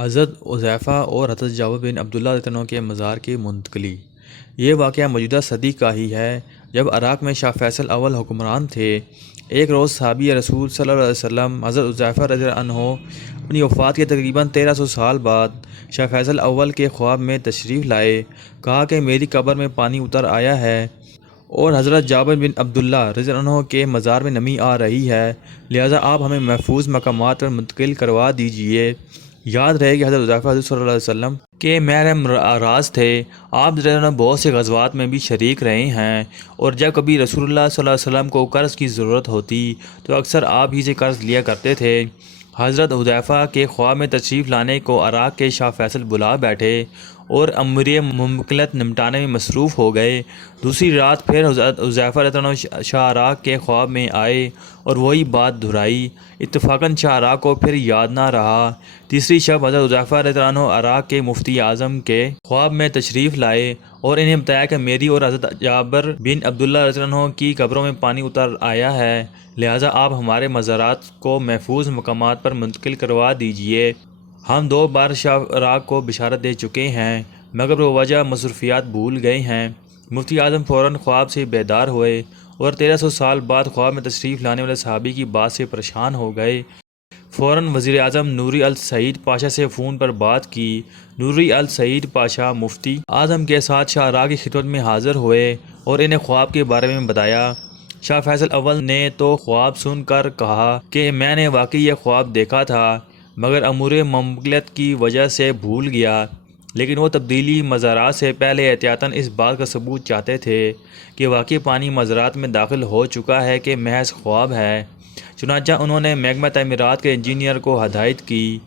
حضرت حذیفہ اور حضرت جابر بن عبداللہ رضی اللہ عنہ کے مزار کی منتقلی۔ یہ واقعہ موجودہ صدی کا ہی ہے، جب عراق میں شاہ فیصل اول حکمران تھے۔ ایک روز صحابی رسول صلی اللہ علیہ وسلم حضرت حذیفہ رضی اللہ عنہ اپنی وفات کے تقریباً 1300 سال بعد شاہ فیصل اول کے خواب میں تشریف لائے۔ کہا کہ میری قبر میں پانی اتر آیا ہے اور حضرت جابر بن عبداللہ رضی اللہ عنہ کے مزار میں نمی آ رہی ہے، لہٰذا آپ ہمیں محفوظ مقامات پر منتقل کروا دیجیے۔ یاد رہے کہ حضرت حذیفہ صلی اللہ علیہ وسلم کے محرم راز تھے۔ آپ رضی اللہ عنہ بہت سے غزوات میں بھی شریک رہے ہیں، اور جب کبھی رسول اللہ صلی اللہ علیہ وسلم کو قرض کی ضرورت ہوتی تو اکثر آپ ہی سے قرض لیا کرتے تھے۔ حضرت حذیفہ کے خواب میں تشریف لانے کو عراق کے شاہ فیصل بلا بیٹھے اور امور مملکت نمٹانے میں مصروف ہو گئے۔ دوسری رات پھر حضرت حذیفہ رضی اللہ عنہ شاہ عراق کے خواب میں آئے اور وہی بات دہرائی۔ اتفاقاً شاہ عراق کو پھر یاد نہ رہا۔ تیسری شب حضرت حذیفہ رضی اللہ عنہ عراق کے مفتی اعظم کے خواب میں تشریف لائے اور انہیں بتایا کہ میری اور حضرت جابر بن عبداللہ رضی اللہ عنہ کی قبروں میں پانی اتر آیا ہے، لہٰذا آپ ہمارے مزارات کو محفوظ مقامات پر منتقل کروا دیجیے۔ ہم 2 بار شاہ عراق کو بشارت دے چکے ہیں، مگر وہ وجہ مصروفیات بھول گئے ہیں۔ مفتی اعظم فوراً خواب سے بیدار ہوئے اور 1300 سال بعد خواب میں تشریف لانے والے صحابی کی بات سے پریشان ہو گئے۔ فوراً وزیر اعظم نوری السعید پاشا سے فون پر بات کی۔ نوری السعید پاشا مفتی اعظم کے ساتھ شاہ عراق کی خدمت میں حاضر ہوئے اور انہیں خواب کے بارے میں بتایا۔ شاہ فیصل اول نے تو خواب سن کر کہا کہ میں نے واقعی یہ خواب دیکھا تھا، مگر امور مملکت کی وجہ سے بھول گیا، لیکن وہ تبدیلی مزارات سے پہلے احتیاطاً اس بات کا ثبوت چاہتے تھے کہ واقعی پانی مزارات میں داخل ہو چکا ہے کہ محض خواب ہے۔ چنانچہ انہوں نے محکمہ تعمیرات کے انجینئر کو ہدایت کی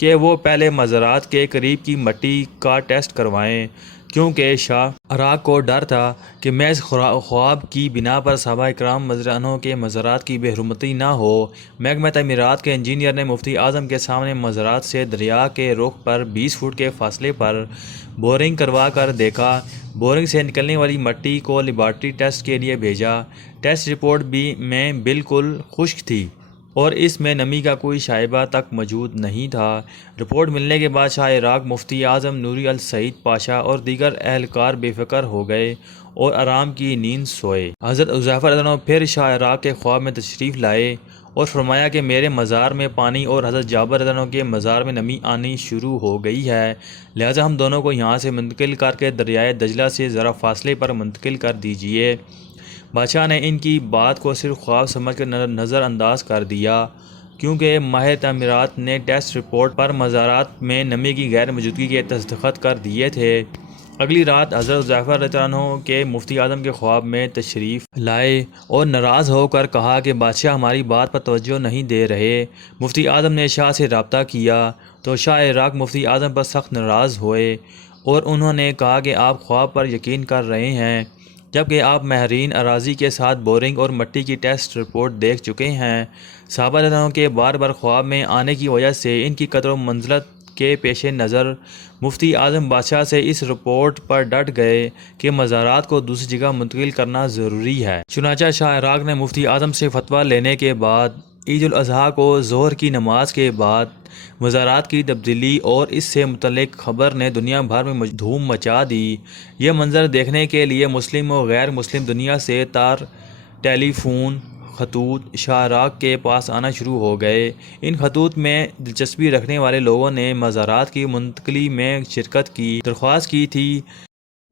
کہ وہ پہلے مزارات کے قریب کی مٹی کا ٹیسٹ کروائیں، کیونکہ شاہ عراق کو ڈر تھا کہ محض خواب کی بنا پر صحابہ اکرام رضی اللہ عنہ کے مزارات کی بے حرمتی نہ ہو۔ محکمہ تعمیرات کے انجینئر نے مفتی اعظم کے سامنے مزارات سے دریا کے رخ پر 20 فٹ کے فاصلے پر بورنگ کروا کر دیکھا۔ بورنگ سے نکلنے والی مٹی کو لیبارٹری ٹیسٹ کے لیے بھیجا۔ ٹیسٹ رپورٹ میں بالکل خشک تھی اور اس میں نمی کا کوئی شائبہ تک موجود نہیں تھا۔ رپورٹ ملنے کے بعد شاہ عراق مفتی اعظم نوری السعید پاشا اور دیگر اہلکار بے فکر ہو گئے اور آرام کی نیند سوئے۔ حضرت حذیفہ رضی اللہ عنہ پھر شاہ عراق کے خواب میں تشریف لائے اور فرمایا کہ میرے مزار میں پانی اور حضرت جابر رضی اللہ عنہ کے مزار میں نمی آنی شروع ہو گئی ہے، لہٰذا ہم دونوں کو یہاں سے منتقل کر کے دریائے دجلہ سے ذرا فاصلے پر منتقل کر دیجیے۔ بادشاہ نے ان کی بات کو صرف خواب سمجھ کر نظر انداز کر دیا، کیونکہ ماہر تعمیرات نے ٹیسٹ رپورٹ پر مزارات میں نمی کی غیر موجودگی کے دستخط کر دیے تھے۔ اگلی رات حضرت حذیفہ رضی اللہ عنہ کے مفتی اعظم کے خواب میں تشریف لائے اور ناراض ہو کر کہا کہ بادشاہ ہماری بات پر توجہ نہیں دے رہے۔ مفتی اعظم نے شاہ سے رابطہ کیا تو شاہ عراق مفتی اعظم پر سخت ناراض ہوئے اور انہوں نے کہا کہ آپ خواب پر یقین کر رہے ہیں، جبکہ آپ ماہرین اراضی کے ساتھ بورنگ اور مٹی کی ٹیسٹ رپورٹ دیکھ چکے ہیں۔ صحابہ رضی اللہ عنہ کے بار بار خواب میں آنے کی وجہ سے ان کی قدر و منزلت کے پیش نظر مفتی اعظم بادشاہ سے اس رپورٹ پر ڈٹ گئے کہ مزارات کو دوسری جگہ منتقل کرنا ضروری ہے۔ چنانچہ شاہ عراق نے مفتی اعظم سے فتویٰ لینے کے بعد عید الاضحیٰ کو ظہر کی نماز کے بعد مزارات کی تبدیلی اور اس سے متعلق خبر نے دنیا بھر میں دھوم مچا دی۔ یہ منظر دیکھنے کے لیے مسلم و غیر مسلم دنیا سے ٹیلی فون خطوط شاہ عراق کے پاس آنا شروع ہو گئے۔ ان خطوط میں دلچسپی رکھنے والے لوگوں نے مزارات کی منتقلی میں شرکت کی درخواست کی تھی۔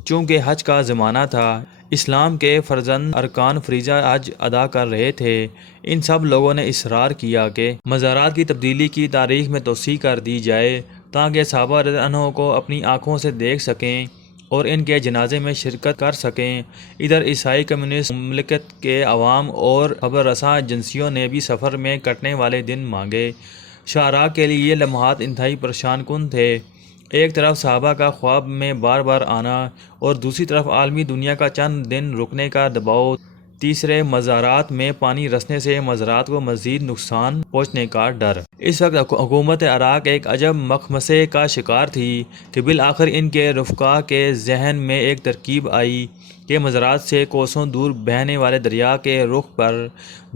چونکہ حج کا زمانہ تھا، اسلام کے فرزند ارکان فریضہ حج ادا کر رہے تھے، ان سب لوگوں نے اصرار کیا کہ مزارات کی تبدیلی کی تاریخ میں توسیع کر دی جائے تاکہ صحابہ رضی اللہ عنہ کو اپنی آنکھوں سے دیکھ سکیں اور ان کے جنازے میں شرکت کر سکیں۔ ادھر عیسائی کمیونسٹ مملکت کے عوام اور خبر رساں ایجنسیوں نے بھی سفر میں کٹنے والے دن مانگے۔ شاہ عراق کے لیے یہ لمحات انتہائی پریشان کن تھے۔ ایک طرف صحابہ کا خواب میں بار بار آنا اور دوسری طرف عالمی دنیا کا چند دن رکنے کا دباؤ۔ تیسرے، مزارات میں پانی رسنے سے مزارات کو مزید نقصان پہنچنے کا ڈر۔ اس وقت حکومت عراق ایک عجب مخمصے کا شکار تھی کہ بالآخر ان کے رفقا کے ذہن میں ایک ترکیب آئی کہ مزارات سے کوسوں دور بہنے والے دریا کے رخ پر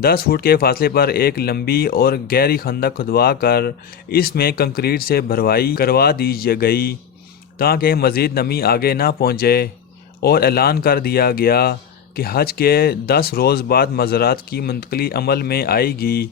10 فٹ کے فاصلے پر ایک لمبی اور گہری خندق کھدوا کر اس میں کنکریٹ سے بھروائی کروا دی گئی تاکہ مزید نمی آگے نہ پہنچے، اور اعلان کر دیا گیا کہ حج کے 10 روز بعد مزارات کی منتقلی عمل میں آئے گی۔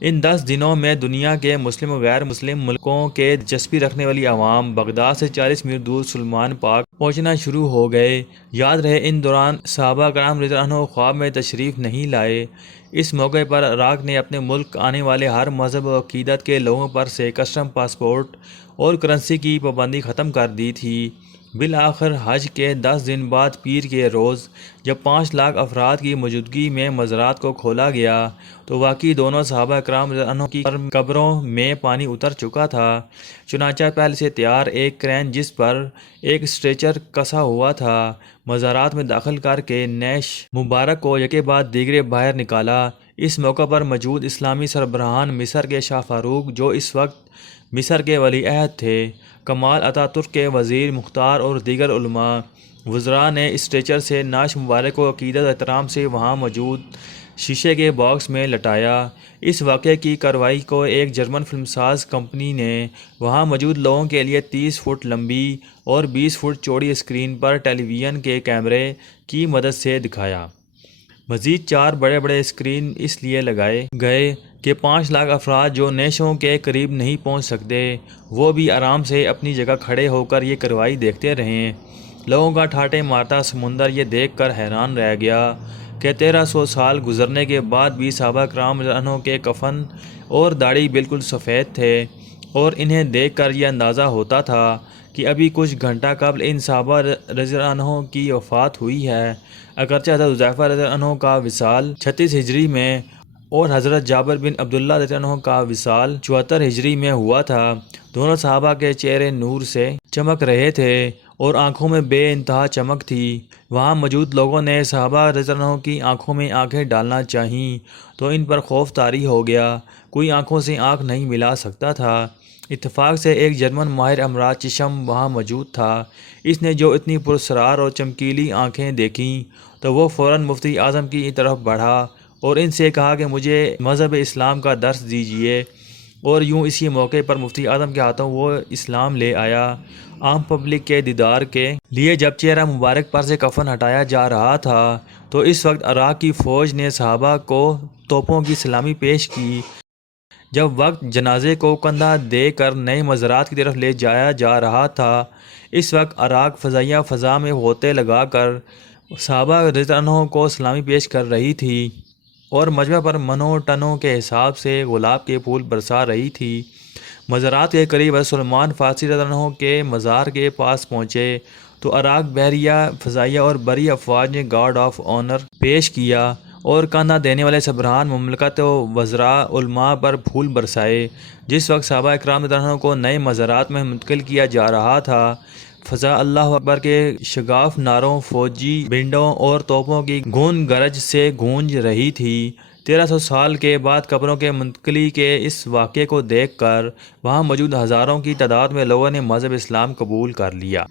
ان 10 دنوں میں دنیا کے مسلم و غیر مسلم ملکوں کے دلچسپی رکھنے والی عوام بغداد سے 40 میل دور سلیمان پاک پہنچنا شروع ہو گئے۔ یاد رہے ان دوران صحابہ کرام رضی اللہ عنہ خواب میں تشریف نہیں لائے۔ اس موقع پر عراق نے اپنے ملک آنے والے ہر مذہب و عقیدت کے لوگوں پر سے کسٹم، پاسپورٹ اور کرنسی کی پابندی ختم کر دی تھی۔ بالآخر حج کے 10 دن بعد پیر کے روز جب 5 لاکھ افراد کی موجودگی میں مزارات کو کھولا گیا تو واقعی دونوں صحابہ کرام رضی اللہ عنہ کی قبروں میں پانی اتر چکا تھا۔ چنانچہ پہلے سے تیار ایک کرین جس پر ایک اسٹریچر کسا ہوا تھا مزارات میں داخل کر کے نیش مبارک کو یکے بعد دیگرے باہر نکالا۔ اس موقع پر موجود اسلامی سربراہان مصر کے شاہ فاروق جو اس وقت مصر کے ولی عہد تھے، کمال اتا ترک کے وزیر مختار اور دیگر علماء وزراء نے اسٹریچر سے نعش مبارک کو عقیدت و احترام سے وہاں موجود شیشے کے باکس میں لٹایا۔ اس واقعے کی کارروائی کو ایک جرمن فلم ساز کمپنی نے وہاں موجود لوگوں کے لیے 30 فٹ لمبی اور 20 فٹ چوڑی اسکرین پر ٹیلی ویژن کے کیمرے کی مدد سے دکھایا۔ مزید 4 بڑے بڑے اسکرین اس لیے لگائے گئے کہ 5 لاکھ افراد جو نیشوں کے قریب نہیں پہنچ سکتے وہ بھی آرام سے اپنی جگہ کھڑے ہو کر یہ کارروائی دیکھتے رہیں۔ لوگوں کا ٹھاٹھے مارتا سمندر یہ دیکھ کر حیران رہ گیا کہ 1300 سال گزرنے کے بعد بھی صحابہ کرام رضی اللہ عنہ کے کفن اور داڑھی بالکل سفید تھے، اور انہیں دیکھ کر یہ اندازہ ہوتا تھا کہ ابھی کچھ گھنٹہ قبل ان صحابہ رضی اللہ عنہ کی وفات ہوئی ہے۔ اگرچہ حضرت حذیفہ رضی اللہ عنہ کا وصال 36 ہجری میں اور حضرت جابر بن عبداللہ رضی اللہ عنہ کا وصال 74 ہجری میں ہوا تھا، دونوں صحابہ کے چہرے نور سے چمک رہے تھے اور آنکھوں میں بے انتہا چمک تھی۔ وہاں موجود لوگوں نے صحابہ رضی اللہ عنہ کی آنکھوں میں آنکھیں ڈالنا چاہیں تو ان پر خوف طاری ہو گیا، کوئی آنکھوں سے آنکھ نہیں ملا سکتا تھا۔ اتفاق سے ایک جرمن ماہر امراض چشم وہاں موجود تھا۔ اس نے جو اتنی پراسرار اور چمکیلی آنکھیں دیکھیں تو وہ فوراً مفتی اعظم کی طرف بڑھا اور ان سے کہا کہ مجھے مذہب اسلام کا درس دیجیے، اور یوں اسی موقع پر مفتی اعظم کے ہاتھوں وہ اسلام لے آیا۔ عام پبلک کے دیدار کے لیے جب چہرہ مبارک پر سے کفن ہٹایا جا رہا تھا تو اس وقت عراق کی فوج نے صحابہ کو توپوں کی سلامی پیش کی۔ جب وقت جنازے کو کندھا دے کر نئے مزارات کی طرف لے جایا جا رہا تھا، اس وقت عراق فضائیہ فضا میں غوطے لگا کر صحابہ رضی اللہ عنہ کو سلامی پیش کر رہی تھی اور مجمع پر منوں ٹنوں کے حساب سے گلاب کے پھول برسا رہی تھی۔ مزارات کے قریب حضرت سلمان فارسی رضی اللہ عنہ کے مزار کے پاس پہنچے تو عراق بحریہ، فضائیہ اور بری افواج نے گارڈ آف آنر پیش کیا اور کاندھا دینے والے سربراہان مملکت و وزراء علماء پر پھول برسائے۔ جس وقت صحابہ اکرام رضی اللہ عنہ کو نئے مزارات میں منتقل کیا جا رہا تھا، فضا اللہ اکبر کے شگاف نعروں، فوجی بینڈوں اور توپوں کی گون گرج سے گونج رہی تھی۔ 1300 سال کے بعد قبروں کے منتقلی کے اس واقعے کو دیکھ کر وہاں موجود ہزاروں کی تعداد میں لوگوں نے مذہب اسلام قبول کر لیا۔